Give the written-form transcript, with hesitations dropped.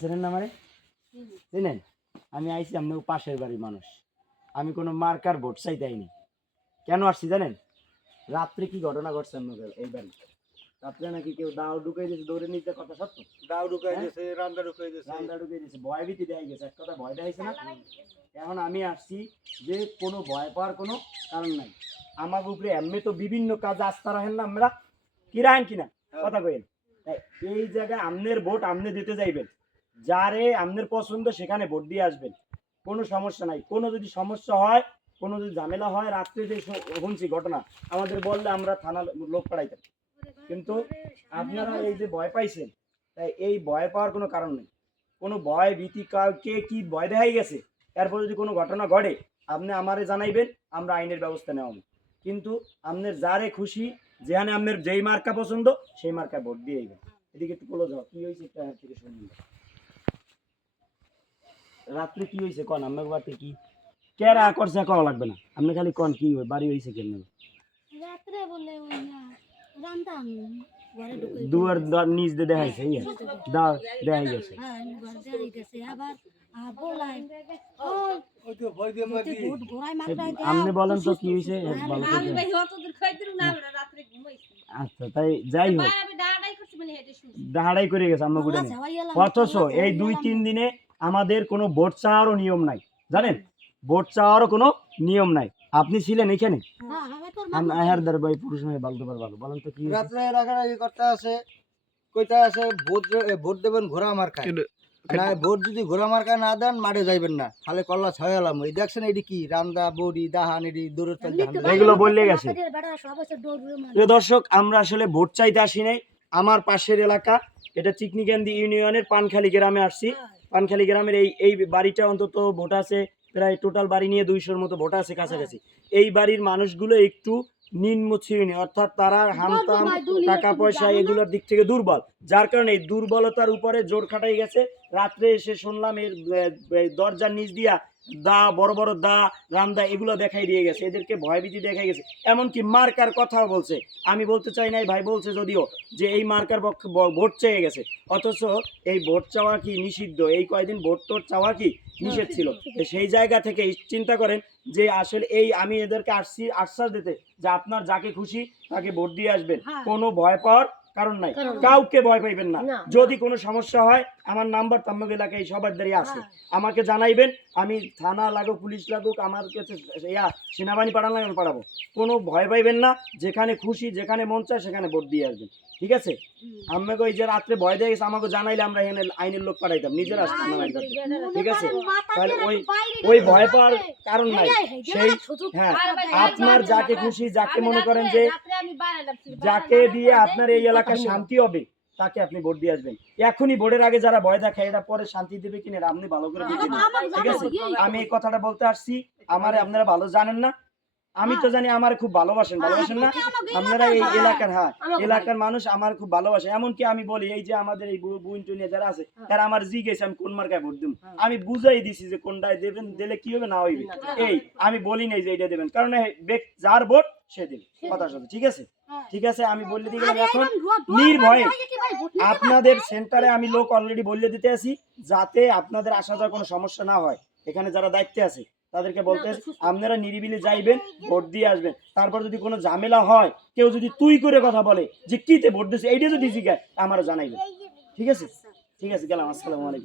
চেনেন না মানে চেনেন? আমি আইছি আপনার পাশের বাড়ির মানুষ। আমি কোনো মার্কার ভোট চাইতে আইনি। কেন আসছি জানেন? রাত্রে কি ঘটনা ঘটছে আপনাদের এই বাড়ি? রাত্রে নাকি কেউ দাও ঢুকাই দিয়েছে, দৌড়ে নিতে, কথা সত্য? দাও ঢুকাই দিয়েছে, রান্দা ঢুকাই দিয়েছে, রান্না ঢুকিয়ে দিয়েছে, ভয় ভীতি দেয়া গেছে, এক কথা ভয় দেখাইছে না? এখন আমি আসছি যে কোনো ভয় পাওয়ার কোনো কারণ নাই। আমার উপরে এমনি তো বিভিন্ন কাজে আস্থা রাখেন না আমরা, কি রাখেন কিনা কথা কইেন। তাই এই জায়গায় আমনের ভোট আমনে দিতে যাইবেন, যারে আমনের পছন্দ সেখানে ভোট দিয়ে আসবেন, কোনো সমস্যা নাই। কোনো যদি সমস্যা হয়, কোনো যদি ঝামেলা হয়, রাত্রে যে শুনছি ঘটনা আমাদের বললে আমরা থানা লোক পাঠাইতাম, কিন্তু আপনারা এই যে ভয় পাইছেন, তাই এই ভয় পাওয়ার কোনো কারণ নেই। কোনো ভয় ভীতি কাউকে কি ভয় দেখাই গেছে, এরপর যদি কোনো ঘটনা ঘটে আপনি আমারে জানাইবেন, আমরা আইনের ব্যবস্থা নেওয়া হবে। কিন্তু আপনার যারে খুশি, যেখানে আপনার যেই মার্কা পছন্দ সেই মার্কায় ভোট দিয়ে গেল। এদিকে একটু ক্লোজ হও, কি হয়েছে একটা থেকে শুনুন। রাত্রে কি হয়েছে কন? আপনার বাড়িতে কি কেরা করছে কওয়া লাগবে না, আপনি খালি কন কি বাড়ি হয়েছে কেন? রাত্রে বলে ওই রান্দাম ঘরে ঢুকে দুয়ার নিচ দিয়ে দেখাইছে, ইয়া দা দেখাই গেছে। হ্যাঁ ঘরে দেই গেছে আবার বলাই ওই তো ভয় দিয়ে মাগি ভোট ঘোড়ায় মাত্রায় দেয়। আপনি বলেন তো কি হয়েছে ভালো করে। আমি ভাই অত দূর খাই দিল না, আমরা রাতে ঘুমাইছি। আচ্ছা তাই যাই হোক, ভাই আমি ডাড়াই করছি মানে হেঁটে শুনছি। দাঁড়াই করে গেছে আমরা গুড়ে। অথচ এই 2-3 দিনে আমাদের কোনো ভোট চাওয়ারও নিয়ম নাই, জানেন? ভোট চাওয়ারও কোনো নিয়ম নাই। আপনি ছিলেন এখানে? হ্যাঁ দার ভাই পুরুষ নয় ভালো ভালো বলেন তো কি হয়েছে? রাত্রে রাখারাখি করতে আছে, কইতে আছে ভোট দেবেন ঘোড়া মার্কায় না, ভোট যদি ঘোড়া মার্কায় না দেন মাঠে যাইবেন না, খালি কল্লা ছয়ালাম। এই দেখছেন এটি কি রান্দা বড়ি দাহান এটি দূরের এগুলো বললে গেছে। প্রিয় দর্শক, আমরা আসলে ভোট চাইতে আসি নাই। আমার পাশের এলাকা, এটা চিকনিকান্দি ইউনিয়নের পানখালী গ্রামে আসছি। পানখালী গ্রামের এই বাড়িটা অন্তত ভোট আছে প্রায়, টোটাল বাড়ি নিয়ে 200-র মতো ভোট আছে কাছাকাছি। এই বাড়ির মানুষগুলো একটু নিম্ন শ্রেণী, অর্থাৎ তারা হামতাম টাকা পয়সা এগুলোর দিক থেকে দুর্বল, যার কারণে এই দুর্বলতার উপরে জোর খাটাই গেছে। রাত্রে এসে শুনলাম এর দরজার নিচ দিয়া বড় বড় রামদা এগুলো দেখাই দিয়ে গেছে, এদেরকে ভয়ভীতি দেখাই গেছে, এমনকি মার্কার কথাও বলছে। আমি বলতে চাই নাই, ভাই বলছে যদিও যে এই মার্কার পক্ষে ভোট চেয়ে গেছে, অথচ এই ভোট চাওয়া কি নিষিদ্ধ? এই কয়দিন ভোট টোট চাওয়া কি নিষেধ ছিল? সেই জায়গা থেকে চিন্তা করেন যে আসলে এই আমি এদেরকে আসছি আশ্বাস দিতে যে আপনার যাকে খুশি তাকে ভোট দিয়ে আসবেন, কোনো ভয় পাওয়ার কারণ নাই, কাউকে ভয় পাইবেন না। যদি কোনো সমস্যা হয় আমার নাম্বার তাম্মগ এলাকায় সবার দাঁড়িয়ে আছে, আমাকে জানাইবেন। আমি থানা লাগুক পুলিশ লাগুক আমার কাছে সেনাবাহিনী পাঠানো লাগে পাঠাবো, কোনো ভয় পাইবেন না। যেখানে খুশি যেখানে মন চায় সেখানে ভোট দিয়ে আসবেন, ঠিক আছে? আমাকে ওই যে রাত্রে ভয় দিয়ে গেছে আমাকে জানাইলে আমরা এখানে আইনের লোক পাঠাইতাম, নিজের আসতাম না, ঠিক আছে? তাহলে ওই ভয় পাওয়ার কারণ নাই। সেই হ্যাঁ, আপনার যাকে খুশি যাকে মনে করেন যে যাকে দিয়ে আপনার এই এলাকায় শান্তি হবে তাকে আপনি ভোট দিয়ে আসবেন। এখনই ভোটের আগে যারা ভয় দেখায় এরা পরে শান্তি দেবে কিনা আপনি ভালো করে বুঝেন, ঠিক আছে? আমি এই কথাটা বলতে আসছি, আমারে আপনারা ভালো জানেন না, আমি তো জানি আমার খুব ভালোবাসেন না আপনারা এই এলাকার। হ্যাঁ, এলাকার মানুষ আমার খুব ভালোবাসে, এমনকি আমি বলি এই যে আমাদের এই বুইন্টুনিয়া যারা আছে তারা আমার জিজ্ঞেস আমি কোন মার্কায় ভোট দেব, আমি বুঝাই দিছি যে কোনটায় দেবেন, দিলে কি হবে না হইবে, এই আমি বলি নাই যে এইটা দেবেন, কারণ যার ভোট সে দেবে, কথার সাথে, ঠিক আছে? ঠিক আছে, আমি বলে দিয়ে গেলাম। এখন নির্ভয়ে আপনাদের সেন্টারে আমি লোক অলরেডি বলে দিতে আছি, যাতে আপনাদের আসা যাওয়ার কোনো সমস্যা না হয়। এখানে যারা দায়িত্বে আছে তাদেরকে বলতে আপনারা নিরিবিলি যাইবেন, ভোট দিয়ে আসবেন। তারপর যদি কোনো ঝামেলা হয়, কেউ যদি তুই করে কথা বলে যে কিতে ভোট দিচ্ছে এইটা যদি জিজ্ঞাসা আমারও জানাইবেন, ঠিক আছে? ঠিক আছে, গেলাম। আসসালামু আলাইকুম।